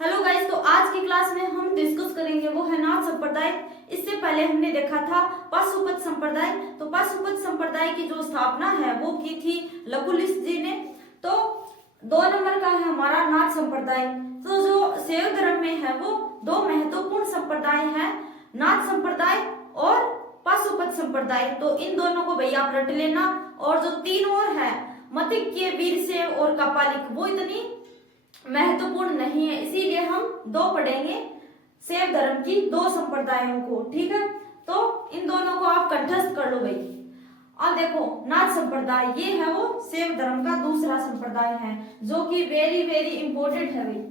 Hello guys, तो आज की क्लास में हम डिस्कस करेंगे वो है नाथ संप्रदाय। इससे पहले हमने देखा था पाशुपत संप्रदाय। तो पाशुपत संप्रदाय की जो स्थापना है वो की थी लकुलिश जी ने। तो 2 नंबर का है हमारा नाथ संप्रदाय। तो जो शैव धर्म में है वो 2 महत्वपूर्ण संप्रदाय हैं, नाथ संप्रदाय और पाशुपत संप्रदाय। तो इन दोनों को भैया आप रट लेना। और जो 3 और है मतिक्य, वीरशैव और कापालिक, वो इतनी महत्वपूर्ण नहीं है, इसीलिए हम 2 पढ़ेंगे शैव धर्म की 2 संप्रदायों को। ठीक है, तो इन दोनों को आप कंठस्थ कर लो भाई। अब देखो नाथ संप्रदाय, ये है वो शैव धर्म का दूसरा संप्रदाय है जो कि वेरी वेरी इंपॉर्टेंट है भाई,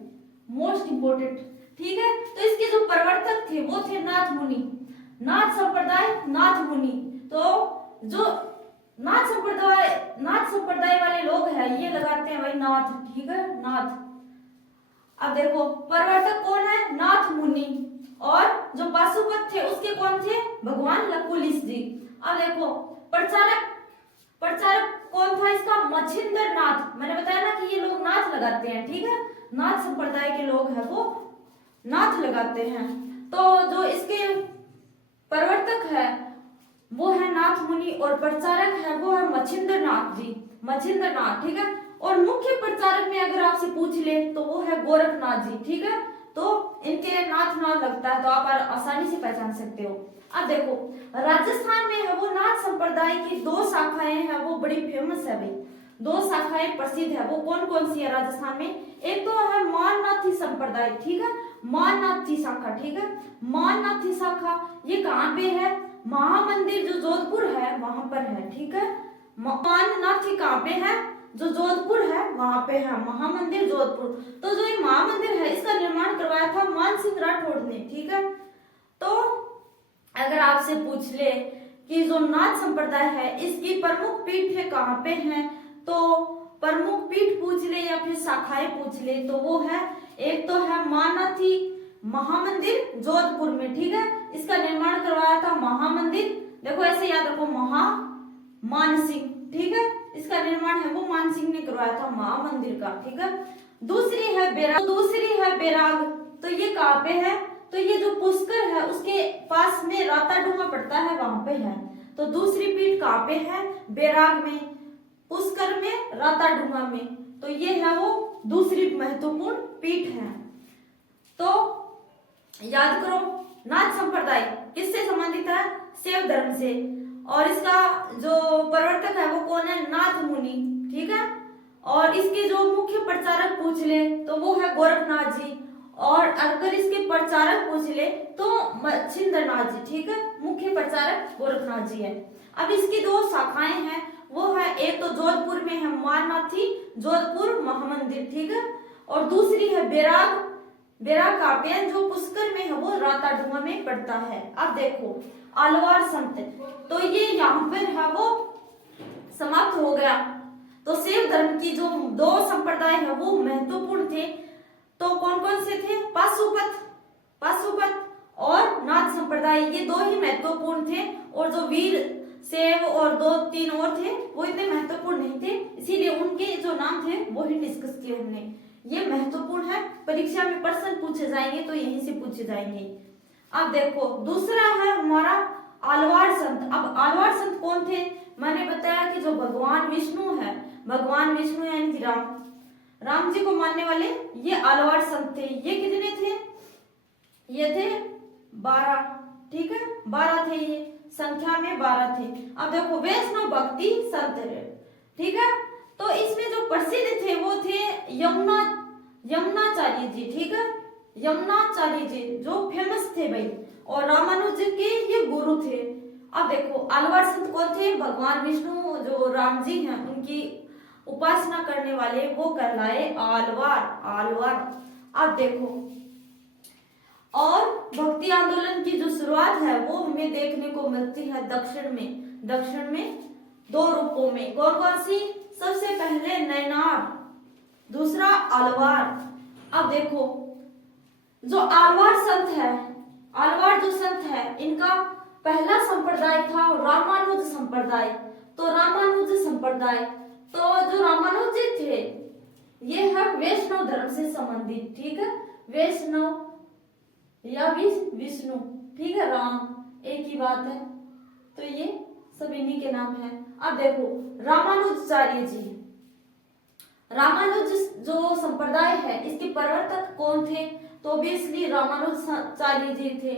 मोस्ट इंपॉर्टेंट। ठीक है, तो इसके जो प्रवर्तक थे वो थे नाथ मुनि। नाथ संप्रदाय, नाथ मुनि। तो जो नाथ संप्रदाय वाले लोग हैं ये लगाते हैं भाई नाथ। ठीक है, नाथ। अब देखो प्रवर्तक कौन है? नाथ मुनि। और जो पाशुपत थे उसके कौन थे? भगवान लकुलिश जी। अब देखो प्रचारक कौन था इसका? मच्छिंद्र नाथ। मैंने बताया ना कि ये लोग नाथ लगाते हैं। ठीक है, नाथ संप्रदाय के लोग हैं वो नाथ लगाते हैं। तो जो इसके प्रवर्तक है वो है नाथ मुनि और प्रचारक है वो है मच्छिंद्र नाथ जी, मच्छिंद्र नाथ। ठीक है, और मुख्य प्रचारक में अगर आपसे पूछ ले तो वो है गोरखनाथ जी। ठीक है, तो इनके नाथ लगता है तो आप आसानी से पहचान सकते हो। अब देखो राजस्थान में है वो नाथ संप्रदाय की 2 शाखाएं हैं, वो बड़ी फेमस है भाई। 2 शाखाएं प्रसिद्ध है, वो कौन कौन सी है राजस्थान में? एक तो है माननाथी संप्रदाय। ठीक है, माननाथी शाखा। ठीक है, माननाथी शाखा ये कहाँ पे है? महामंदिर जो जोधपुर है वहां पर है। ठीक है, माननाथी कहाँ पे है? जो जोधपुर है वहां पे है महामंदिर जोधपुर। तो जो ये महामंदिर है इसका निर्माण करवाया था मानसिंह राठौड़ ने। ठीक है, तो अगर आपसे पूछ ले कि जो नाथ संप्रदाय है इसकी प्रमुख पीठ है कहाँ पे है, तो प्रमुख पीठ पूछ ले या फिर शाखाएं पूछ ले तो वो है, एक तो है माननाथी महामंदिर जोधपुर में। ठीक है, इसका निर्माण करवाया था महामंदिर, देखो ऐसे याद रखो, मानसिंह। ठीक है, इसका निर्माण है वो मानसिंह ने करवाया था महामंदिर का। ठीक है, दूसरी है बैराग। तो ये कहाँ पे है? तो ये जो पुष्कर है उसके पास में राताडूंगा पड़ता है वहां पे है। तो दूसरी पीठ कहाँ पे है? बैराग में, पुष्कर में, राताडूंगा में। तो ये है वो दूसरी महत्वपूर्ण पीठ है। तो याद करो नाथ संप्रदाय किससे संबंधित है? शैव धर्म से। और इसका जो प्रवर्तक है वो कौन है? नाथ मुनि। ठीक है, और इसके जो मुख्य प्रचारक पूछ ले तो वो है गोरखनाथ जी, और अगर इसके प्रचारक पूछ ले तो मच्छिंद्र नाथ जी। ठीक है, मुख्य प्रचारक गोरखनाथ जी है। अब इसकी 2 शाखाएं हैं, वो है एक तो जोधपुर में है माननाथी जोधपुर महामंदिर। ठीक है, और दूसरी है बैराग कहाँ पे है? जो पुष्कर में है वो राताडूंगा में पड़ता है। अब देखो आलवार संत, तो ये यहाँ पर है वो समाप्त हो गया। तो शैव धर्म की जो 2 संप्रदाय है वो महत्वपूर्ण थे। तो कौन कौन से थे? पाशुपत और नाथ संप्रदाय, ये 2 ही महत्वपूर्ण थे। और जो वीर शैव और 2-3 और थे वो इतने महत्वपूर्ण नहीं थे, इसीलिए उनके जो नाम थे वो ही डिस्कस किए हमने। ये महत्वपूर्ण है, परीक्षा में प्रश्न पूछे जाएंगे तो यहीं से पूछे जाएंगे। अब देखो दूसरा है हमारा आलवार संत। अब आलवार संत कौन थे? मैंने बताया कि जो भगवान विष्णु है, भगवान विष्णु यानी कि राम जी को मानने वाले ये आलवार संत थे। ये कितने थे? ये थे 12। ठीक है, 12 थे, ये संख्या में 12 थे। अब देखो वैष्णव भक्ति संत है। ठीक है, तो इसमें जो प्रसिद्ध थे वो थे यमुनाचार्य जी। ठीक है, यमुनाचार्य जी जो फेमस थे भाई, और रामानुज के ये गुरु थे। अब देखो आलवार संत कौन थे? भगवान विष्णु जो राम जी हैं उनकी उपासना करने वाले वो कहलाए आलवार। अब देखो और भक्ति आंदोलन की जो शुरुआत है वो हमें देखने को मिलती है दक्षिण में 2 रूपों में। कौन कौन सी? सबसे पहले नैनार, दूसरा आलवार। अब देखो जो आलवार जो संत है इनका पहला संप्रदाय था रामानुज संप्रदाय। तो जो रामानुज थे ये है वैष्णव धर्म से संबंधित, ठीक है, वैष्णव या विष्णु, ठीक है, राम एक ही बात है, तो ये सब इन्हीं के नाम है। अब देखो रामानुजाचार्य जी, रामानुज जो संप्रदाय है इसके प्रवर्तक कौन थे, तो ऑब्वियसली रामानुजाचार्य जी थे।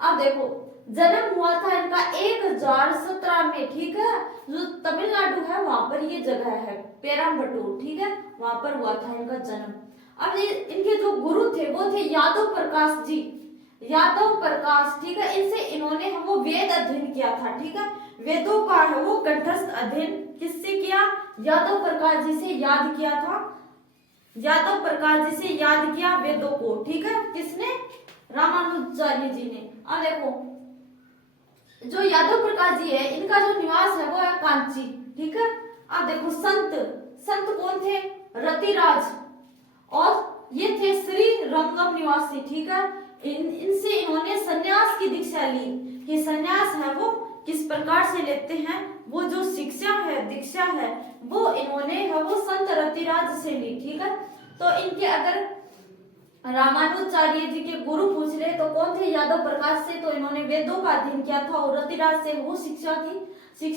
अब देखो जन्म हुआ था इनका 1017 में, ठीक है, जो तमिलनाडु है वहां पर ये जगह है पेराम्बटूर, ठीक है, वहां पर हुआ था इनका जन्म। अब ये इनके जो गुरु थे वो थे यादव प्रकाश जी, यादव प्रकाश, ठीक है, इनसे इन्होंने वो वेद अध्ययन किया था, ठीक है, वेदों का है वो कंठस्थ अध्ययन किससे किया, यादव प्रकाश जी से याद किया था, यादव प्रकाश जी से याद किया वेदों को, ठीक है, किसने, रामानुजाचार्य जी ने। अब देखो जो यादव प्रकाश जी है इनका जो निवास है वो है कांची, ठीक है। अब देखो संत कौन थे, रतिराज, और ये थे श्री रंगम निवासी, ठीक है, इनसे इन्होंने सन्यास की दीक्षा ली, कि सन्यास है वो किस प्रकार से लेते हैं, वो जो शिक्षा है दीक्षा है वो इन्होंने है वो संत रतिराज से ली, ठीक है। तो इनके अगर रामानुजाचार्य जी के गुरु पूछ ले तो कौन थे, यादव प्रकाश से, तो इन्होंने वेदों का अध्ययन किया था और रतिराज से वो शिक्षा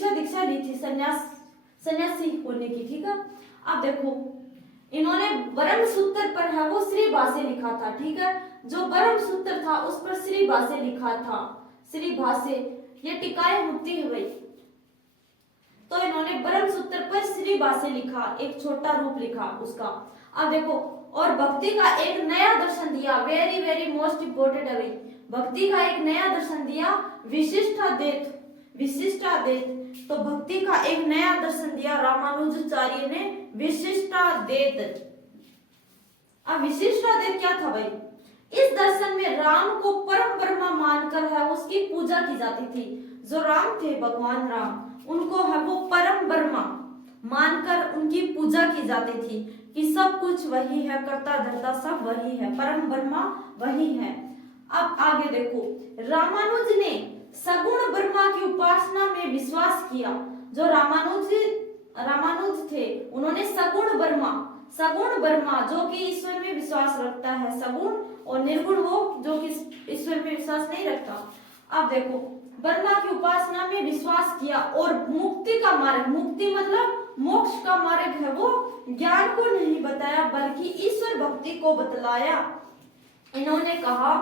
दीक्षा ली थी सन्यासी होने की, ठीक है। अब देखो इन्होंने ब्रह्म सूत्र पर है वो श्री भाष्य लिखा था, ठीक है, जो ब्रह्म सूत्र था उस पर श्री भाष्य लिखा था, श्री भाष्य, ये टिकाए मुक्ति है भाई, तो इन्होंने ब्रह्म सूत्र पर श्री भाष्य लिखा, एक छोटा रूप लिखा उसका। अब देखो और भक्ति का एक नया दर्शन दिया, वेरी वेरी मोस्ट इंपोर्टेंट है भाई, भक्ति का एक नया दर्शन दिया, विशिष्टाद्वैत, तो भक्ति का एक नया दर्शन दिया रामानुजाचार्य ने, विशिष्टाद्वैत। अब विशिष्टाद्वैत क्या था भाई, इस दर्शन में राम को परम ब्रह्मा मानकर है उसकी पूजा की जाती थी, जो राम थे भगवान राम उनको है वो परम ब्रह्मा मानकर उनकी पूजा की जाती थी, कि सब कुछ वही है, कर्ता धर्ता सब वही है, परम ब्रह्मा वही है। अब आगे देखो रामानुज ने सगुण ब्रह्मा की उपासना में विश्वास किया, जो रामानुज थे उन्होंने सगुण ब्रह्मा जो कि ईश्वर में विश्वास रखता है, सगुण, और निर्गुण वो जो कि ईश्वर में विश्वास नहीं रखता। अब देखो ब्रह्मा की उपासना में विश्वास किया और मुक्ति का मार्ग, मुक्ति मतलब मोक्ष का मार्ग है वो ज्ञान को नहीं बताया बल्कि ईश्वर भक्ति को बतलाया। इन्होंने कहा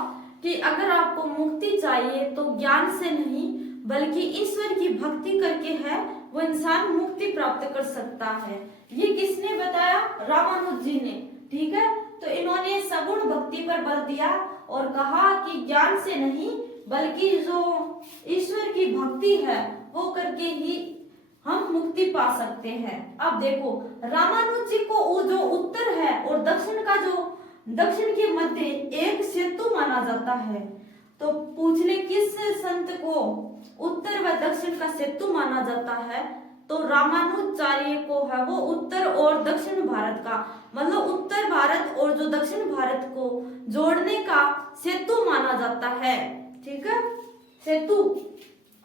कि अगर आपको मुक्ति चाहिए तो ज्ञान से नहीं बल्कि ईश्वर की भक्ति करके है वो इंसान मुक्ति प्राप्त कर सकता है। ये किसने बताया, रामानुज जी ने, ठीक है। तो इन्होंने सगुण भक्ति पर बल दिया और कहा कि ज्ञान से नहीं बल्कि जो ईश्वर की भक्ति है वो करके ही हम मुक्ति पा सकते हैं। अब देखो रामानुज जी को जो उत्तर है और दक्षिण के मध्य एक सेतु माना जाता है, तो पूछ ले किस संत को उत्तर व दक्षिण का सेतु माना जाता है, तो रामानुजाचार्य को है वो उत्तर और दक्षिण भारत का, मतलब उत्तर भारत और जो दक्षिण भारत को जोड़ने का सेतु माना जाता है, ठीक है, सेतु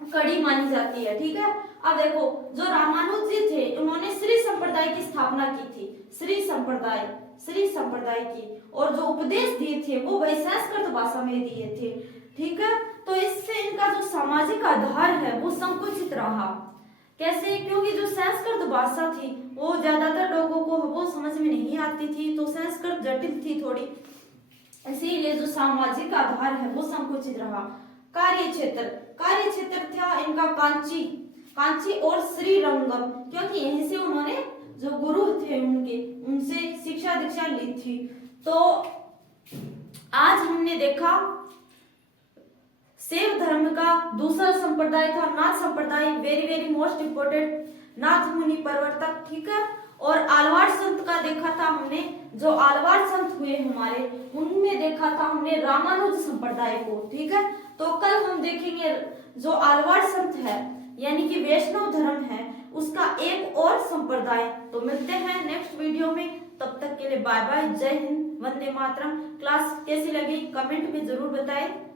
कड़ी मानी जाती है, ठीक है। अब देखो जो रामानुज जी थे उन्होंने श्री संप्रदाय की स्थापना की थी, श्री संप्रदाय की, और जो उपदेश दिए थे वो वही संस्कृत भाषा में दिए थे, ठीक है। तो इससे इनका जो सामाजिक आधार है वो संकुचित रहा। कैसे, क्योंकि जो संस्कृत भाषा थी वो ज्यादातर लोगों को वो समझ में नहीं आती थी, तो संस्कृत जटिल थी थोड़ी, इसीलिए जो सामाजिक आधार है वो संकुचित रहा। कार्य क्षेत्र था इनका कांची और श्रीरंगम, क्योंकि यहीं से उन्होंने जो गुरु थे उनसे शिक्षा दीक्षा ली थी। तो आज हमने देखा शैव धर्म का दूसरा संप्रदाय था नाथ संप्रदाय, वेरी वेरी मोस्ट इंपोर्टेंट, नाथ मुनि प्रवर्तक, ठीक है। और आलवार संत का देखा था हमने, जो आलवार संत हुए हमारे उनमें देखा था हमने रामानुज संप्रदाय को, ठीक है। तो कल हम देखेंगे जो आलवार संत है यानी कि वैष्णव धर्म है उसका एक और संप्रदाय। तो मिलते हैं नेक्स्ट वीडियो में, तब तक के लिए बाय बाय, जय हिंद, वंदे मातरम। क्लास कैसी लगी कमेंट में जरूर बताएं।